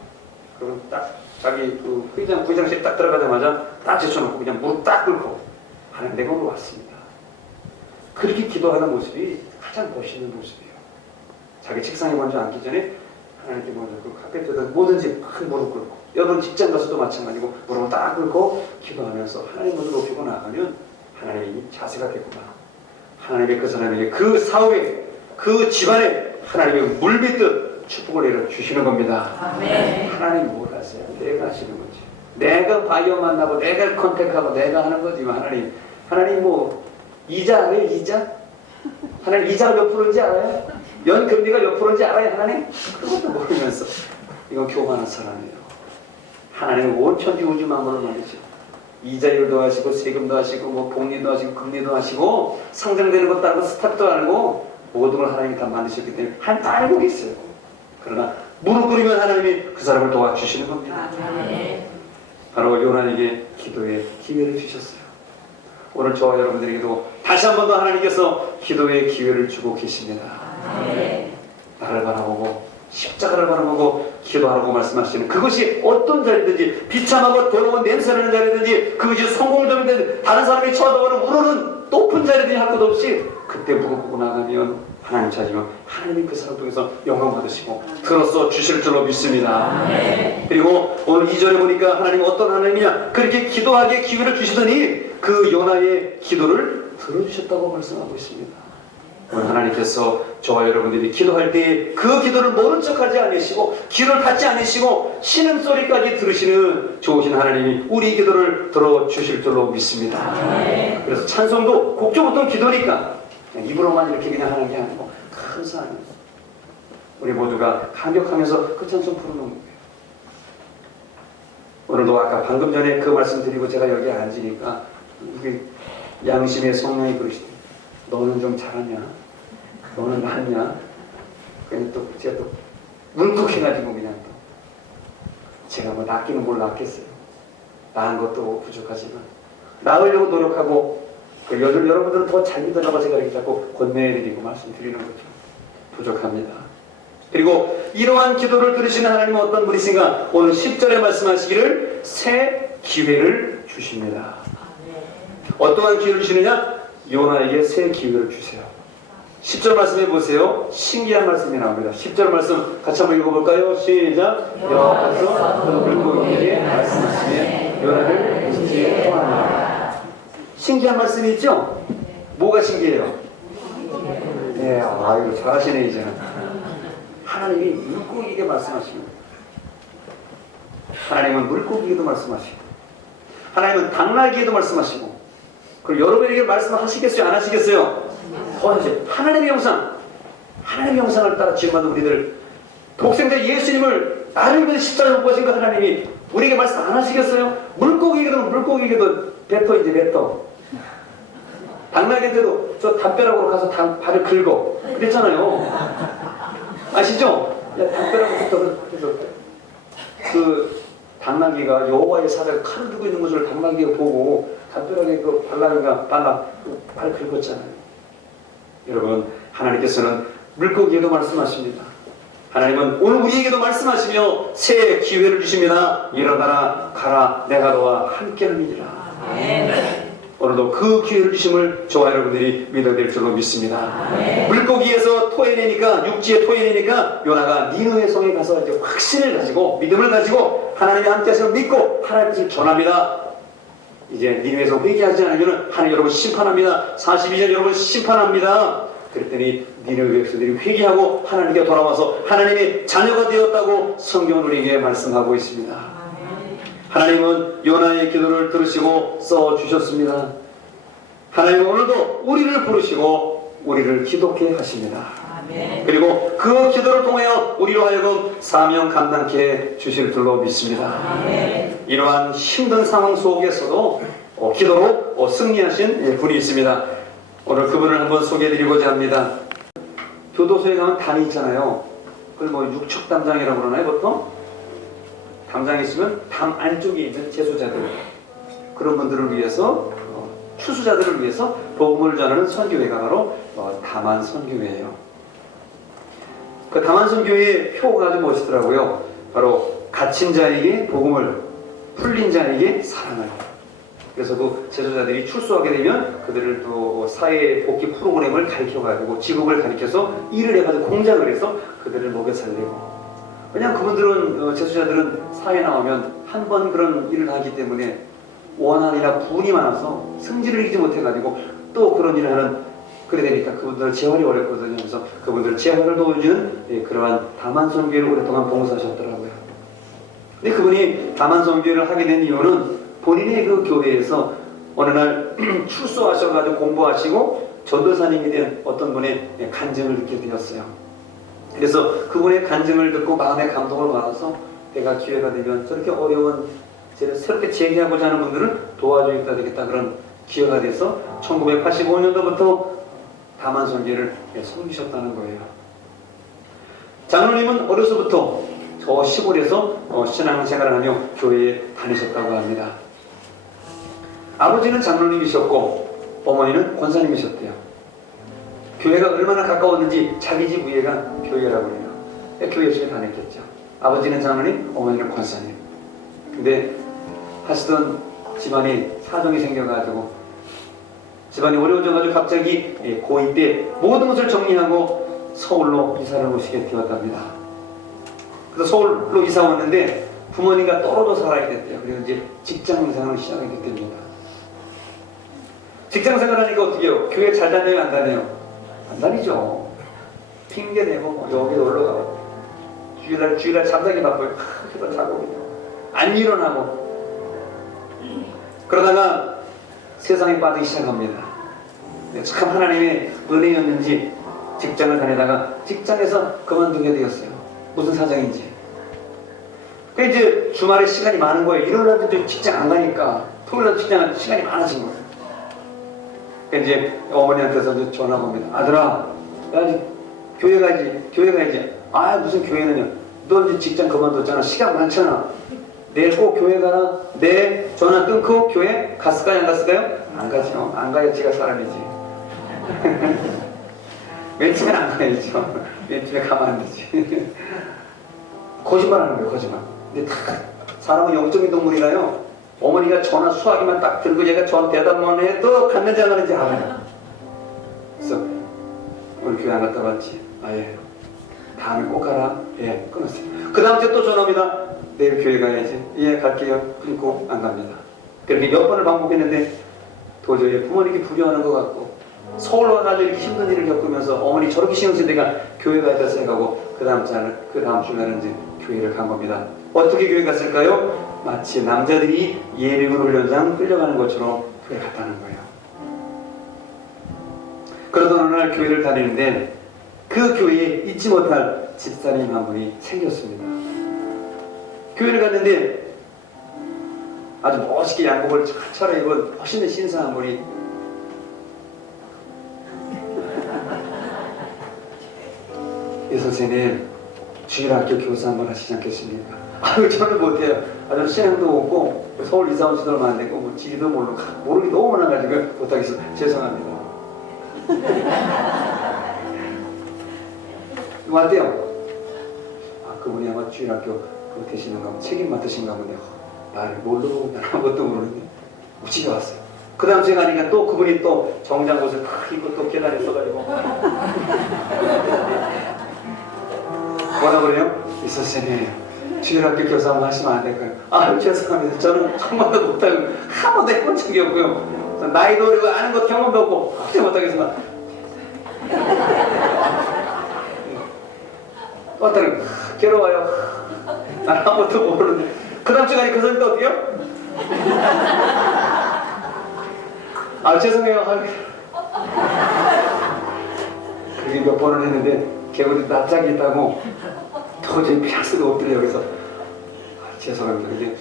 그럼 딱 자기 부의장실에 딱 들어가자마자 딱 제쳐놓고 그냥 무릎 딱 꿇고 하나님 내가 오늘 왔습니다. 그렇게 기도하는 모습이 가장 멋있는 모습이에요. 자기 책상에 먼저 앉기 전에 하나님께 먼저 그 카페트에다 뭐든지 큰 무릎 꿇고, 여러분 직장 가서도 마찬가지고 무릎을 딱 꿇고 기도하면서 하나님 먼저 높이고 나가면 하나님이 자세가 되구나. 하나님의 그 사람에게 그 사회에 그 집안에 하나님의 물밀듯 축복을 내려주시는 겁니다. 아멘. 하나님 뭘 하세요? 내가 하시는 거지. 내가 바이오 만나고 내가 컨택하고 내가 하는 거지. 하나님 뭐 이자 알아요? 이자? 하나님 이자가 몇 프로인지 알아요? 연금리가 몇 프로인지 알아요? 하나님? 그것도 모르면서 이건 교만한 사람이에요. 하나님은 온 천지 우주 만물을 말이죠. 이자율도 하시고 세금도 하시고 뭐 복리도 하시고 금리도 하시고 상장되는 것도 알고 스탑도 알고 모든 걸 하나님이 다 만드셨기 때문에 하나님 다 알고 계세요. 그러나 무릎 꿇으면 하나님이 그 사람을 도와주시는 겁니다. 바로 요나에게 기도의 기회를 주셨어요. 오늘 저와 여러분들에게도 다시 한 번 더 하나님께서 기도의 기회를 주고 계십니다. 나를 바라보고 십자가를 바라보고 기도하라고 말씀하시는, 그것이 어떤 자리든지 비참하고 더러운 냄새나는 자리든지 그것이 성공적이든 다른 사람이 쳐다보는 우러는 높은 자리든지 할 것 없이 그때 무릎 꿇고 나가면 하나님 찾으면 하나님이 그 사람 통해서 영광 받으시고 들어서 주실 줄로 믿습니다. 그리고 오늘 2절에 보니까 하나님 어떤 하나님이냐, 그렇게 기도하기에 기회를 주시더니 그 요나의 기도를 들어주셨다고 말씀하고 있습니다. 오늘 하나님께서 저와 여러분들이 기도할 때 그 기도를 모른 척하지 않으시고 기도를 받지 않으시고 신음소리까지 들으시는 좋으신 하나님이 우리 기도를 들어주실 줄로 믿습니다. 그래서 찬송도 곡조부터 기도니까 그냥 입으로만 이렇게 그냥 하는 게 아니고 감사하는, 우리 모두가 감격하면서 그 찬송 부르는 거예요. 오늘도 아까 방금 전에 그 말씀 드리고 제가 여기 앉으니까 이게 양심의 성령이 그러시대. 너는 좀 잘하냐? 너는 낫냐? 그냥 또 제가 또 뭉툭해가지고 그냥 또 제가 뭐 낫기는 뭘 낫겠어요. 나은 것도 부족하지만 나으려고 노력하고 여러분들은 더 잘 믿으라고 제가 이렇게 자꾸 권면해드리고 말씀드리는 거죠. 부족합니다. 그리고 이러한 기도를 들으시는 하나님은 어떤 분이신가? 오늘 10절에 말씀하시기를 새 기회를 주십니다. 어떠한 기회를 주시느냐? 요나에게 새 기회를 주세요. 10절 말씀해 보세요. 신기한 말씀이 나옵니다. 10절 말씀 같이 한번 읽어볼까요? 시작. 여호와께서 그 물고기에게 말씀하시며 요나를 인지에 통하니라. 신기한 말씀이 있죠? 뭐가 신기해요? 네, 이거 잘하시네 이제는. 하나님이 물고기에게 말씀하십니다. 하나님은 물고기에게도 말씀하시고 하나님은 당나귀에도 말씀하시고 그리고 여러분에게 말씀하시겠어요? 안 하시겠어요? 하나님의 형상, 하나님의 형상을 따라 지음받는 우리들 독생자 예수님을 나를 위해 십자가에 못 보신 그 하나님이 우리에게 말씀 안 하시겠어요? 물고기에게도 뱉어 이제 뱉어. 당나귀한테도 저 담벼락으로 가서 발을 긁어 그랬잖아요. 아시죠? 담벼락으로 그래서 그 당나귀가 여호와의 사자가 칼을 들고 있는 것을 당나귀가 보고 담벼락에 그 발 긁었잖아요. 여러분, 하나님께서는 물고기에도 말씀하십니다. 하나님은 오늘 우리에게도 말씀하시며 새 기회를 주십니다. 일어나라 가라 내가 너와 함께함이니라. 오늘도 그 기회를 주심을 저와 여러분들이 믿어야 될 줄로 믿습니다. 물고기에서 토해내니까 육지에 토해내니까 요나가 니느웨 성에 가서 이제 확신을 가지고 믿음을 가지고 하나님이 함께 하심을 믿고 하나님을 전합니다. 이제 니느웨에서 회개하지 않으면 하나님 여러분 심판합니다. 42년 여러분 심판합니다. 그랬더니 니느웨 백성들이 회개하고 하나님께 돌아와서 하나님의 자녀가 되었다고 성경은 우리에게 말씀하고 있습니다. 하나님은 요나의 기도를 들으시고 써주셨습니다. 하나님은 오늘도 우리를 부르시고 우리를 기도케 하십니다. 그리고 그 기도를 통하여 우리로 하여금 사명 감당케 주실 줄로 믿습니다. 이러한 힘든 상황 속에서도 기도로 승리하신 분이 있습니다. 오늘 그분을 한번 소개해드리고자 합니다. 교도소에 가면 담이 있잖아요. 그걸 뭐 육척담장이라고 그러나요 보통? 담장이 있으면 담 안쪽에 있는 재소자들 그런 분들을 위해서 추수자들을 위해서 복음을 전하는 선교회가 바로 담안 선교회예요. 그 담안 선교회의 표가 아주 멋있더라고요. 바로 갇힌 자에게 복음을, 풀린 자에게 사랑을. 그래서 그 재소자들이 출소하게 되면 그들을 또 사회 복귀 프로그램을 가르쳐가지고 직업을 가르쳐서 일을 해가지고 공장을 해서 그들을 먹여 살리고. 왜냐하면 그분들은 재소자들은 사회에 나오면 한 번 그런 일을 하기 때문에 원한이나 분이 많아서 성질을 이기지 못해가지고 또 그런 일을 하는 그래 되니까 그분들 재활이 어렵거든요. 그래서 그분들 재활을 도와주는 그러한 담안 선교회를 오랫동안 봉사하셨더라고요. 근데 그분이 담안 선교회를 하게 된 이유는 본인의 그 교회에서 어느 날 출소하셔가지고 공부하시고 전도사님이 된 어떤 분의 간증을 듣게 되었어요. 그래서 그분의 간증을 듣고 마음의 감동을 받아서 내가 기회가 되면 저렇게 어려운 새롭게 재기하고자 하는 분들을 도와줘야 되겠다 그런 기회가 돼서 1985년도부터 담안 선교회를 섬기셨다는 거예요. 장로님은 어려서부터 저 시골에서 신앙생활을 하며 교회에 다니셨다고 합니다. 아버지는 장로님이셨고 어머니는 권사님이셨대요. 교회가 얼마나 가까웠는지 자기 집 위에가 교회라고 해요. 교회 열심히 다녔겠죠. 아버지는 장로님, 어머니는 권사님. 근데 하시던 집안이 사정이 생겨가지고 집안이 어려워져가지고 갑자기 고2 때 모든 것을 정리하고 서울로 이사를 오시게 되었답니다. 그래서 서울로 이사 왔는데 부모님과 떨어져 살아야 됐대요. 그래서 이제 직장생활을 시작하게 됩니다. 직장생활하니까 어떻게 해요? 교회 잘 다녀요? 안 다녀요? 안 다니죠. 핑계대고 여기 놀러가고 주일날 잠자기 바빠요. 그래서 자고 안 일어나고 그러다가 세상에 빠지기 시작합니다. 참 하나님의 은혜였는지 직장을 다니다가 직장에서 그만두게 되었어요. 무슨 사정인지. 근데 이제 주말에 시간이 많은 거예요. 일요일날도 직장 안 가니까 토요일날 직장 시간이 많아진 거예요. 그러니까 이제 어머니한테서 이제 전화가 옵니다. 아들아, 야, 교회 가야지. 아, 무슨 교회는요? 너 이제 직장 그만뒀잖아. 시간 많잖아. 내일 꼭 교회 가나? 네. 전화 끊고 교회 갔을까요? 안 갔을까요? 안 가죠. 안 가야 지가 사람이지. 왼쪽은 안 가야죠. 왼쪽에 가면 안 되지. 거짓말 하는 거예요, 거짓말. 근데 다 사람은 영적인 동물이라요. 어머니가 전화 수화기만 딱 들고 얘가 저한테 대답만 해도 갔는지 안 갔는지 알아요. 그래서 오늘 교회 안 갔다 왔지? 아, 예. 다음에 꼭 가라. 예, 끊었어요. 그 다음 주에 또 전화 옵니다. 내일 교회 가야지. 예, 갈게요. 끊고 안 갑니다. 그렇게 몇 번을 반복했는데 도저히 부모님께 불효하는 것 같고 서울 와가지고 이렇게 힘든 일을 겪으면서 어머니 저렇게 신경 쓰는 내가 교회 가야 될 생각하고 그 다음 주에는 이제 교회를 간 겁니다. 어떻게 교회 갔을까요? 마치 남자들이 예비군 훈련장 끌려가는 것처럼 교회 갔다는 거예요. 그러던 어느 날 교회를 다니는데 그 교회에 잊지 못할 집사님 한 분이 생겼습니다. 교회를 갔는데 아주 멋있게 양복을 차려입은 멋있는 신사 한 분이 예, 선생님, 주일학교 교사 한번 하시지 않겠습니까? 아유, 저는 못해요. 저는 신앙도 없고 서울 이사 온 지도 얼마 안 되고 뭐 지리도 모르는 게 너무 많아가지고 못하겠어요. 죄송합니다. 왔대요. 아, 그분이 아마 주일학교 그거 되시는가 보다, 책임 맡으신가 보네요. 나를 모르고 난 아무것도 모르는데 우치게 왔어요. 그 다음 주에 가니까 또 그분이 또 정장옷을 탁 입고 또 계단에 써가지고 뭐라 그래요? 이 선생님, 주일학교 교사 한번 하시면 안 될까요? 아, 죄송합니다. 저는 정말도 못하고 한 번도 해본 적이 없고요. 나이도 어리고 아는 것 경험도 없고 도저히 못하겠습니다. 어떤 괴로워요. 난 아무것도 모르는데 그 다음 주에 가니까 그 사람도 어때요? 아, 죄송해요. 그렇게 몇 번을 했는데 개구리 납작이 있다고 도저히 피할 수가 없더래요. 그래서 아, 죄송합니다. 근데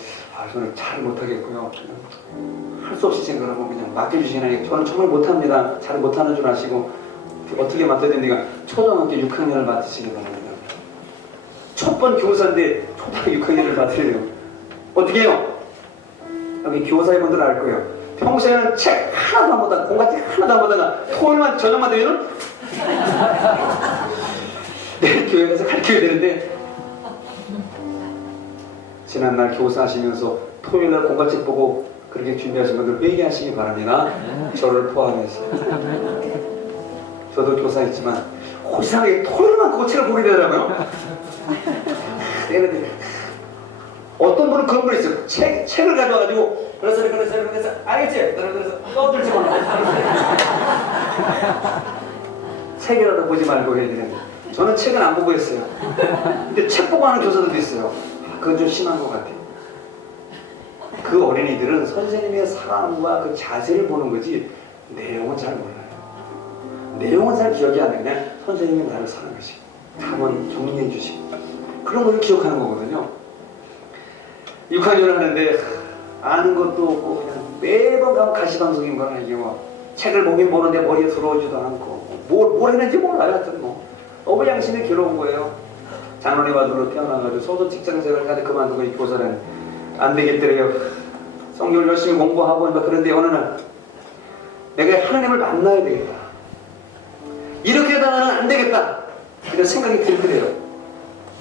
저는 잘 못하겠고요. 할 수 없이 생각하고 그냥 맡겨주시나요? 저는 정말 못합니다. 잘 못하는 줄 아시고 어떻게 맡아야 됩니까? 초등학교 6학년을 맡으시기 바랍니다. 첫 번 교사인데 초등학교 6학년을 맡으래요. 어떻게 해요? 여기 교사님분들 알 거예요. 평소에는 책 하나도 안 보다가 공과책 하나도 안 보다가 토요일만 저녁만 되면은 내일 교회 가서 가르쳐야 되는데 지난날 교사하시면서 토요일날 공과책 보고 그렇게 준비하신 분들 회개하시기 바랍니다. 저를 포함해서. 저도 교사했지만 이상하게 토요일만 그 책을 보게 되더라고요. 어떤 분은 그런 분이 있어요. 책을 가져와가지고 그래서 알겠지? 그래서 떠들지 마. 책이라도 보지 말고 해야 되는데 저는 책은 안 보고 했어요. 근데 책 보고 하는 교사들도 있어요. 그건 좀 심한 것 같아요. 그 어린이들은 선생님의 사랑과 그 자세를 보는 거지 내용은 잘 몰라요. 내용은 잘 기억이 안 나요. 그냥 선생님이 나를 사랑하시고 한번 정리해 주시고 그런 걸 기억하는 거거든요. 6학년을 하는데 아는 것도 없고 그냥 매번 가면 가시방송인 거나 이게 뭐 책을 보긴 보는데 머리에 들어오지도 않고 뭘 했는지 몰라요. 하여튼 뭐 너무 양심이 괴로운 거예요. 장로님 아들로 태어나가지고 저도 직장생활까지 그만두고 이 교사는 안 되겠더래요. 성경을 열심히 공부하고 그런데 어느 날 내가 하나님을 만나야 되겠다. 이렇게 하다가는 안 되겠다. 이런 생각이 들더래요.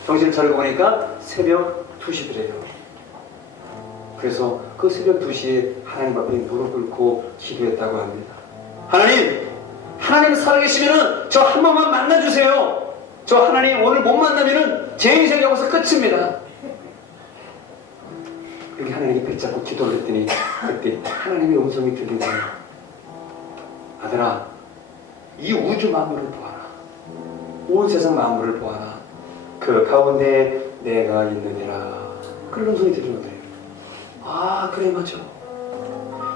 정신을 차리고 보니까 새벽 2시더래요. 그래서 그 새벽 2시에 하나님 앞에 무릎 꿇고 기도했다고 합니다. 하나님 살아계시면은 저 한 번만 만나주세요. 저 하나님 오늘 못 만나면은 제 인생이 여기서 끝입니다. 그렇게 하나님이 붙잡고 기도를 했더니 그때 하나님의 음성이 들리고요. 아들아, 이 우주 만물을 보아라. 온 세상 만물을 보아라. 그 가운데 내가 있느니라. 그런 음성이 들리거든요. 아, 그래, 맞죠.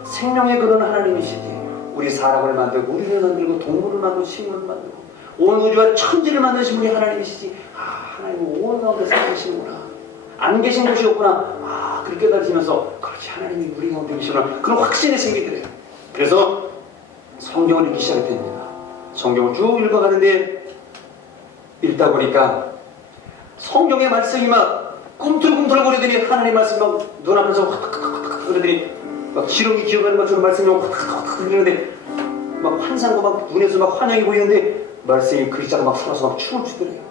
생명의 그런 하나님이시지. 우리 사람을 만들고 우리를 만들고 동물을 만들고 식물을 만들고 온 우주와 천지를 만드신 분이 하나님이시지. 아, 하나님은 온 가운데 살아계시는구나. 안 계신 곳이 없구나. 아, 그렇게 깨달으시면서 그렇지, 하나님이 우리 가운데 계시구나. 그런 확신이 생기더래요. 그래서 성경을 읽기 시작했답니다. 성경을 쭉 읽어가는데 읽다 보니까 성경의 말씀이 막 꿈틀꿈틀거리더니 하나님 말씀이 막 눈앞에서 확 그러더니 막 지렁이 기어가는 것처럼 말씀이 확 그러는데 막 환상과 막 눈에서 막 환영이 보이는데 말씀이 글자가 막 살아서 막 춤을 추더래요.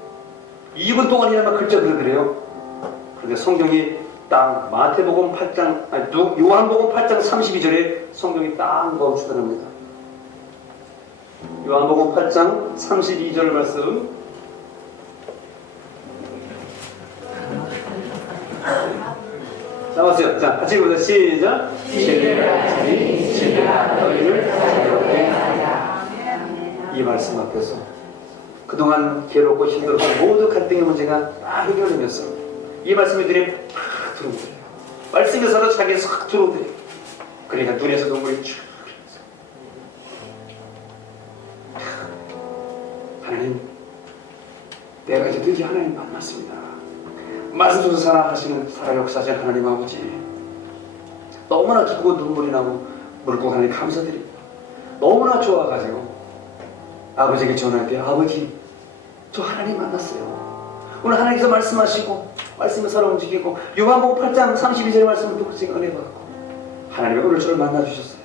2분 동안이나 막 글자 그러더래요. 그런데 성경이 딱 마태복음 8장, 아니 요한복음 8장 32절에 성경이 딱 멈추더랍니다. 요한복음 8장 32절 말씀. 나왔어요. 자, 같이 읽어보자. 시작. 진리가 너희를 자유롭게 하리라. 이 말씀 앞에서 그동안 괴롭고 힘들었던 모든 갈등의 문제가 다 해결되면서 이 말씀이 들으면 팍 들어오더래요. 말씀이 서로 자기에 싹 들어오더래요. 그러니까 눈에서 눈물이 쭉 하나님, 내가 이제 드디어 하나님 만났습니다. 말씀 주셔서 살아가시는 살아 역사하신 하나님 아버지, 너무나 기쁘고 눈물이 나고 물고 하나님 감사드립니다. 너무나 좋아가지고 아버지에게 전화할게요. 아버지, 저 하나님 만났어요. 오늘 하나님께서 말씀하시고 말씀을 살아 움직이고 요한복음 8장 32절 말씀을 듣고 제가 은혜 받고 하나님의 오늘 저를 만나주셨어요.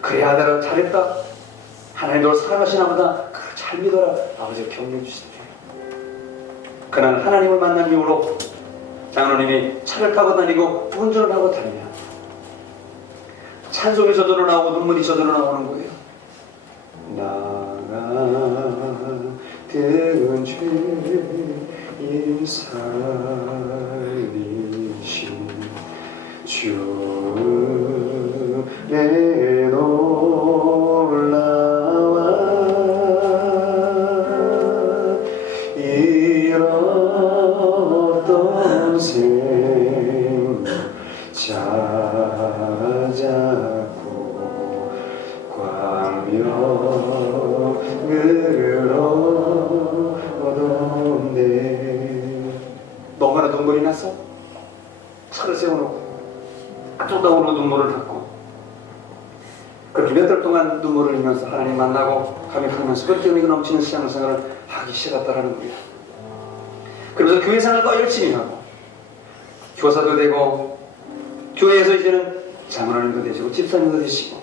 그래 아들아 잘했다. 하나님 너를 사랑하시나 보다. 잘 믿어라. 아버지가 격려해 주시더래요. 그날 하나님을 만난 이후로 장로님이 차를 타고 다니고 운전을 하고 다니면 찬송이 저절로 나오고 눈물이 저절로 나오는 거예요. 나같은 죄인 살리신 주의 놀라와 잃었던 생 찾았고 광명을 얻었네. 너무나 눈물이 나서 차를 세워놓고 아쪽다으로 눈물을 닦고 그렇게 몇 달 동안 눈물을 흘리면서 하나님 만나고 감격하면서 그렇게 의미가 넘치는 신앙생활을 하기 시작했다라는 거예요. 그러면서 교회 생활 더 열심히 하고 교사도 되고 교회에서 이제는 장로님도 되시고 집사님도 되시고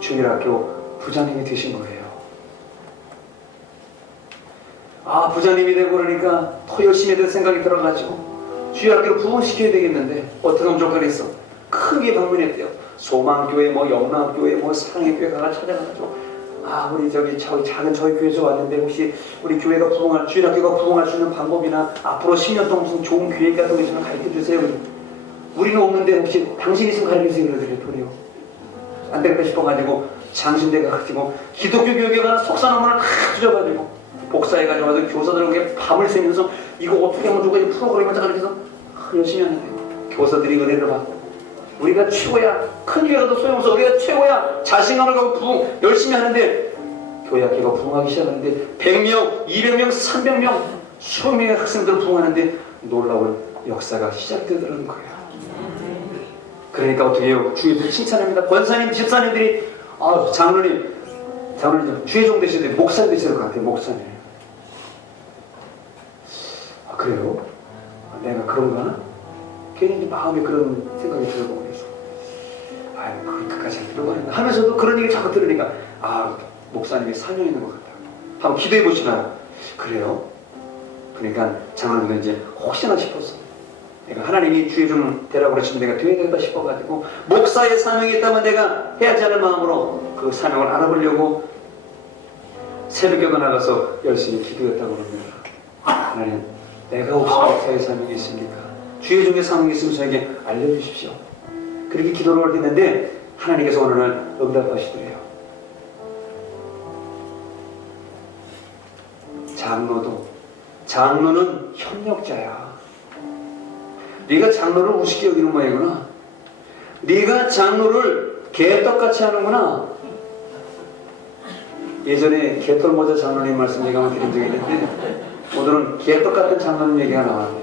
주일학교 부장님이 되신 거예요. 아, 부장님이 되고 그러니까 더 열심히 될 생각이 들어가지고 주일학교를 부흥시켜야 되겠는데 어떻게 하면 좋겠어? 크게 방문했대요. 소망교회, 뭐 영락교회, 뭐 사랑의교회 가가 찾아가지고 아, 우리 작은 저희 교회에서 왔는데 혹시 우리 교회가 부흥할, 주일학교가 부흥할 수 있는 방법이나 앞으로 10년 동안 무슨 좋은 교회 같은 거 있으면 가르쳐 주세요. 우리는 없는데 혹시 당신이 있으면 가르쳐 주세요. 그러더래요. 안 될까 싶어가지고 장신대 가가지고 기독교 교육에 관한 속사논문을 다 주셔가지고 복사해가지고 와서 교사들에게 밤을 새면서 이거 어떻게 하면 누가 이 프로그램을 가르쳐서 열심히 하는데 교사들이 은혜를 받고 우리가 최고야. 큰 교회라도 소용없어. 우리가 최고야. 자신감을 갖고 부흥 열심히 하는데 교회 학교가 부흥하기 시작하는데 100명, 200명, 300명, 수백 명의 학생들을 부흥하는데 놀라운 역사가 시작되더라는 거예요. 그러니까 어떻게 해요? 주위에서 칭찬합니다. 권사님, 집사님들이 아, 장로님 주의종 되셔야 돼요. 목사님 되셔야 될 것 같아요. 목사님. 아, 그래요? 아, 내가 그런가? 괜히 마음에 그런 생각이 들고 그래서 아유, 그까지 안 들어가는데 하면서도 그런 얘기 자꾸 들으니까 아, 목사님이 사명 있는 것 같다. 한번 기도해 보시나. 그래요? 그러니까 장로님도 이제 혹시나 싶었어. 내가 하나님이 주의 좀 되라고 그러시면 내가 돼야 된다 싶어가지고 목사의 사명이 있다면 내가 해야지 하는 마음으로 그 사명을 알아보려고 새벽에도 나가서 열심히 기도했다고 그럽니다. 하나님, 내가 혹시 목사의 사명이 있습니까? 주의 종의 사명이 있으면 저에게 알려주십시오. 그렇게 기도를 했는데 하나님께서 어느 날 응답하시더래요. 장로는 협력자야. 네가 장로를 우습게 여기는 모양이구나. 네가 장로를 개떡같이 하는구나. 예전에 개털모자 장로님 말씀 제가 한번 드린 적이 있는데 오늘은 개떡같은 장로님 얘기가 나왔네요.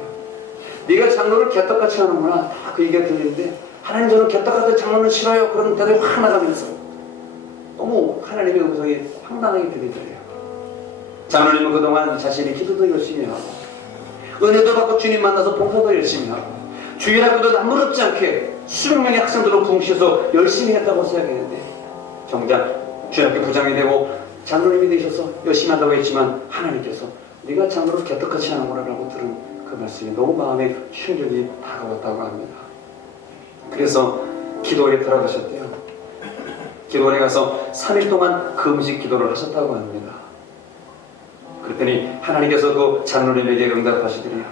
네가 장로를 개떡같이 하는구나. 다 그 얘기가 들리는데 하나님 저는 개떡같은 장로는 싫어요. 그런 대답이 확 나가면서 너무 하나님의 음성이 황당하게 들리더래요. 장로님은 그동안 자신이 기도도 열심히 하고 은혜도 받고 주님 만나서 봉사도 열심히 하고 주일학교도 남부럽지 않게 수백 명의 학생들로 부흥시켜서 열심히 했다고 생각했는데 정작 주일학교 부장이 되고 장로님이 되셔서 열심히 한다고 했지만 하나님께서 네가 장로를 개떡같이 하는구나 라고 들은 그 말씀이 너무 마음에 충격이 다가왔다고 합니다. 그래서 기도에 들어가셨대요. 기도원에 가서 3일 동안 금식 기도를 하셨다고 합니다. 그랬더니 하나님께서 그 장로님에게 응답하시더래요.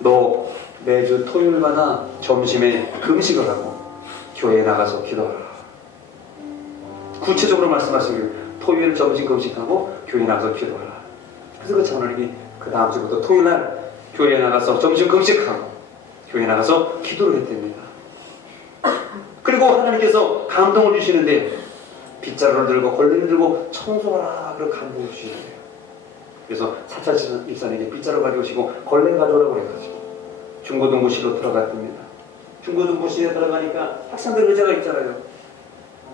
너 매주 토요일마다 점심에 금식을 하고 교회에 나가서 기도하라. 구체적으로 말씀하신 게 토요일 점심 금식하고 교회에 나가서 기도하라. 그래서 그 장로님이 그 다음 주부터 토요일날 교회에 나가서 점심 금식하고 교회에 나가서 기도를 했답니다. 그리고 하나님께서 감동을 주시는데 빗자루를 들고 걸레를 들고 청소하라 그런 감동을 주시는데요. 그래서 사찰 집사님에게 빗자루 가져오시고 걸레 가져오라고 해가지고 중고등부실로 들어갔답니다. 중고등부실에 들어가니까 학생들 의자가 있잖아요.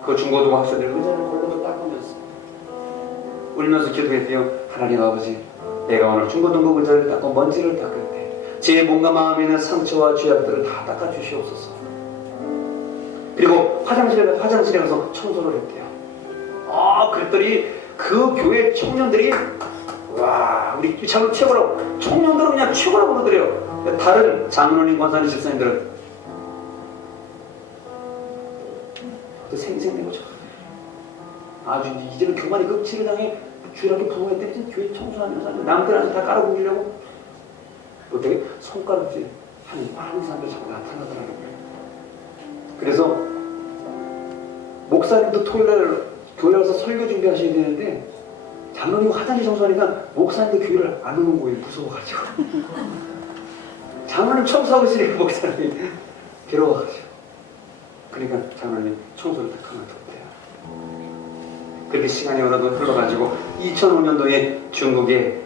그 중고등 학생들 의자를 걸레로 닦으면서 울면서 기도했대요. 하나님 아버지, 내가 오늘 중고등부 의자를 닦고 먼지를 닦을 때 제 몸과 마음에 있는 상처와 죄악들을 다 닦아주시옵소서. 그리고 화장실에 가서 청소를 했대요. 그랬더니 그 교회 청년들이 와, 우리 장로 최고라고, 청년들은 그냥 최고라고 그러더래요. 다른 장로님, 권사님, 집사님들은 생생내고 아주 이제는 교만이 껍질을 당해 주일학교 부흥했더니 교회 청소하면서 남들한테 다 깔아보려고 어떻게 손가락질 하는 많은 사람들이 자꾸 나타나더라는 거예요. 그래서 목사님도 토요일날 교회 와서 설교 준비하셔야 되는데 장로님 화장실 청소하니까 목사님도 교회를 안 오는 거예요. 무서워가지고. 장로님 청소하고 있으니까 목사님이 괴로워가지고. 그러니까 장로님 청소를 딱 그만뒀대요. 그렇게 시간이 어느 정도 흘러가지고 2005년도에 중국에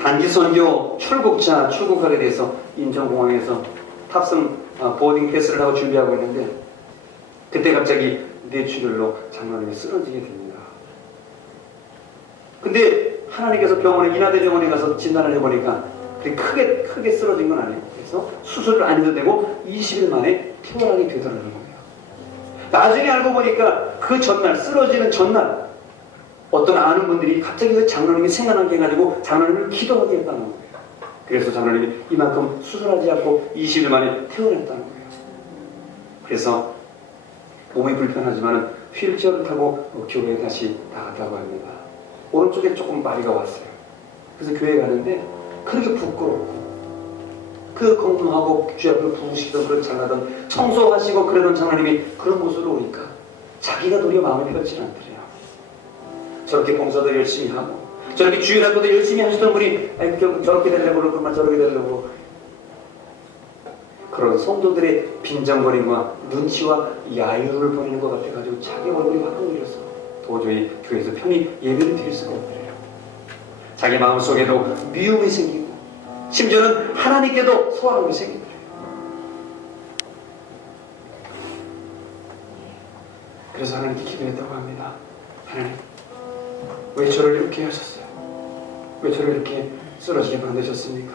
단기선교 출국하게 돼서 인천공항에서 탑승 보딩 패스를 하고 준비하고 있는데 그때 갑자기 뇌출혈로 장로님이 쓰러지게 됩니다. 근데 하나님께서 인하대 병원에 가서 진단을 해보니까 크게 쓰러진 건 아니에요. 그래서 수술을 안 해도 되고 20일 만에 퇴원하게 되더라는 거예요. 나중에 알고 보니까 그 전날, 쓰러지는 전날 어떤 아는 분들이 갑자기 그 장로님이 생각나게 해가지고 장로님을 기도하게 했다는 거예요. 그래서 장로님이 이만큼 수술하지 않고 20일 만에 퇴원했다는 거예요. 그래서 몸이 불편하지만 휠체어를 타고 교회에 다시 나갔다고 합니다. 오른쪽에 조금 마비가 왔어요. 그래서 교회에 가는데 그렇게 부끄럽고 그 건강하고 주의 앞을 부으시던 그런 장하던 청소하시고 그러던 장로님이 그런 모습으로 오니까 자기가 도리어 마음이 편치 않더래요. 저렇게 봉사도 열심히 하고 저렇게 주일학교도 열심히 하시던 분이 저렇게 되려고 그러고만 저렇게 되려고 그런 성도들의 빈정거림과 눈치와 야유를 보이는 것 같아가지고 자기 얼굴이 화끈거려서 도저히 교회에서 편히 예배를 드릴 수가 없더래요. 자기 마음속에도 미움이 생기고 심지어는 하나님께도 소화감이 생기더래요. 그래서 하나님께 기도했다고 합니다. 하나님, 왜 저를 이렇게 하셨어요? 왜 저를 이렇게 쓰러지게 만드셨습니까?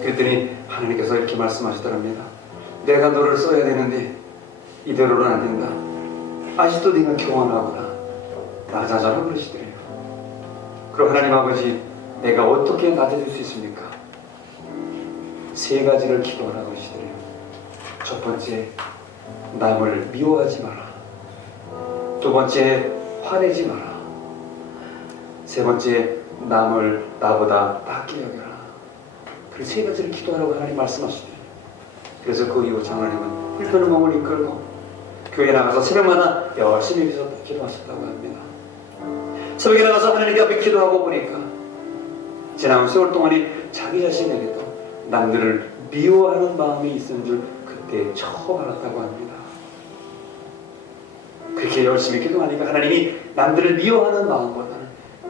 그랬더니 하나님께서 이렇게 말씀하시더랍니다. 내가 너를 써야 되는데 이대로는 안 된다. 아직도 네가 교만하구나. 낮아져라 그러시더래요. 그럼 하나님 아버지, 내가 어떻게 낮아질 수 있습니까? 세 가지를 기도하라고 그러시더래요. 첫 번째, 남을 미워하지 마라. 두 번째, 화내지 마라. 세 번째, 남을 나보다 낮게 여겨라. 그 세 가지를 기도하라고 하나님 말씀하시더래요. 그래서 그 이후 장로님은 불편한 몸을 이끌고 교회에 나가서 새벽마다 열심히 기도하셨다고 합니다. 새벽에 나가서 하나님 앞에 기도하고 보니까 지나온 세월 동안에 자기 자신에게도 남들을 미워하는 마음이 있는 줄 그때 처음 알았다고 합니다. 그렇게 열심히 기도하니까 하나님이 남들을 미워하는 마음보다는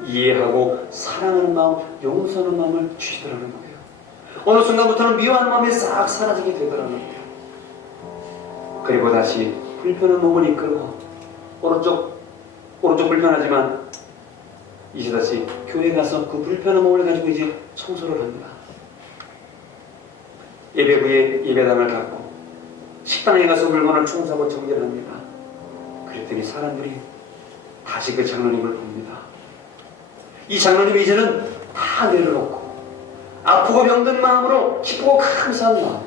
이해하고 사랑하는 마음, 용서하는 마음을 주시더라는 거예요. 어느 순간부터는 미워하는 마음이 싹 사라지게 되더라는 거예요. 그리고 다시 불편한 몸을 이끌고 오른쪽 불편하지만 이제 다시 교회에 가서 그 불편한 몸을 가지고 이제 청소를 합니다. 예배 후에 예배당을 갖고 식당에 가서 물건을 청소하고 정리를 합니다. 그랬더니 사람들이 다시 그 장로님을 봅니다. 이 장로님이 이제는 다 내려놓고 아프고 병든 마음으로 기쁘고 감사한 마음,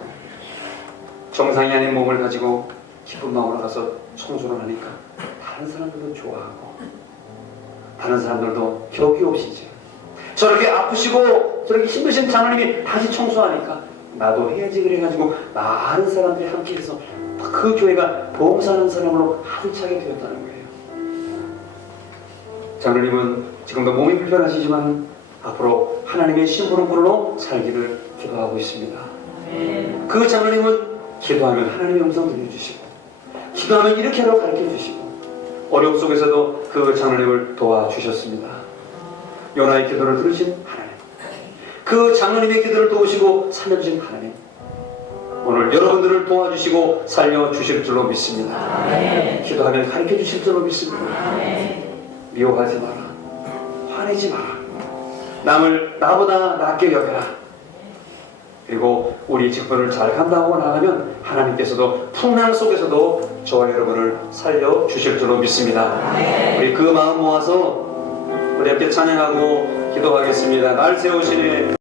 정상이 아닌 몸을 가지고 기쁜 마음으로 가서 청소를 하니까 다른 사람들도 좋아하고 다른 사람들도 격이 없이 이제 저렇게 아프시고 저렇게 힘드신 장로님이 다시 청소하니까 나도 해야지 그래가지고 많은 사람들이 함께해서 그 교회가 봉사하는 사람으로 한차게 되었다는 거예요. 장로님은 지금도 몸이 불편하시지만 앞으로 하나님의 심부름꾼으로 살기를 기도하고 있습니다. 그 장로님은 기도하면 하나님의 음성 들려주시고 기도하면 이렇게 하라고 가르쳐주시고 어려움 속에서도 그 장로님을 도와주셨습니다. 요나의 기도를 들으신 하나님, 그 장로님의 기도를 도우시고 살려주신 하나님, 오늘 여러분들을 도와주시고 살려주실 줄로 믿습니다. 기도하면 가르쳐주실 줄로 믿습니다. 미워하지 마라, 화내지 마라, 남을 나보다 낫게 여겨라. 그리고 우리 직분을 잘 감당하고 나가면 하나님께서도 풍랑 속에서도 저와 여러분을 살려주실 줄로 믿습니다. 우리 그 마음 모아서 우리 함께 찬양하고 기도하겠습니다. 날 세우시네